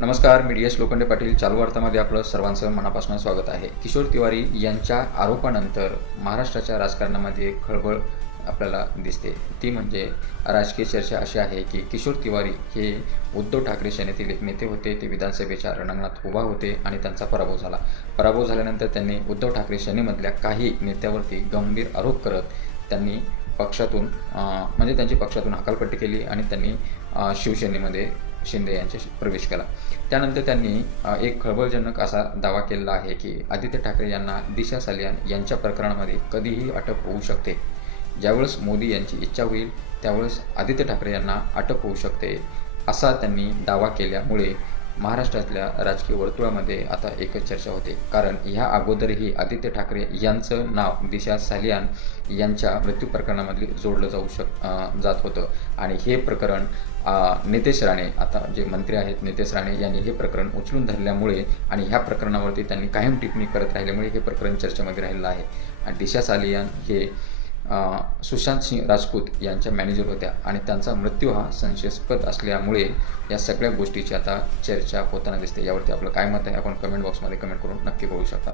नमस्कार, मी डी.एस. लोखंडे पाटील. चालू वार्तामध्ये आपलं सर्वांचं मनापासून स्वागत आहे. किशोर तिवारी यांच्या आरोपानंतर महाराष्ट्राच्या राजकारणामध्ये एक खळबळ आपल्याला दिसते. ती म्हणजे राजकीय चर्चा अशी आहे की किशोर तिवारी हे उद्धव ठाकरे सेनेतील एक नेते होते. ते विधानसभेच्या रणांगणात उभा होते आणि त्यांचा पराभव झाला. पराभव झाल्यानंतर त्यांनी उद्धव ठाकरे सेनेमधल्या काही नेत्यावरती गंभीर आरोप करत त्यांनी पक्षातून म्हणजे त्यांची पक्षातून हकालपट्टी केली आणि त्यांनी शिवसेनेमध्ये शिंदे यांच्याशी प्रवेश केला. त्यानंतर त्यांनी एक खळबळजनक असा दावा केलेला आहे की आदित्य ठाकरे यांना दिशा सालियान यांच्या प्रकरणामध्ये कधीही अटक होऊ शकते. ज्यावेळेस मोदी यांची इच्छा होईल त्यावेळेस आदित्य ठाकरे यांना अटक होऊ शकते, असा त्यांनी दावा केल्यामुळे महाराष्ट्रातल्या राजकीय वर्तुळामध्ये आता एकच चर्चा होते. कारण ह्या अगोदरही आदित्य ठाकरे यांचं नाव दिशा सालियान यांच्या मृत्यू प्रकरणामध्ये जोडलं जात होतं आणि हे प्रकरण नितेश राणे, आता जे मंत्री आहेत नितेश राणे यांनी हे प्रकरण उचलून धरल्यामुळे आणि ह्या प्रकरणावरती त्यांनी कायम टिप्पणी करत राहिल्यामुळे हे प्रकरण चर्चेमध्ये राहिलेलं आहे. आणि दिशा सालियान हे सुशांत सिंह राजपूत यांच्या मॅनेजर होत्या आणि त्यांचा मृत्यू हा संशयास्पद असल्यामुळे या सगळ्या गोष्टीची आता चर्चा होताना दिसते. यावरती आपलं काय मत आहे आपण कमेंट बॉक्समध्ये कमेंट करून नक्की कळवू शकता.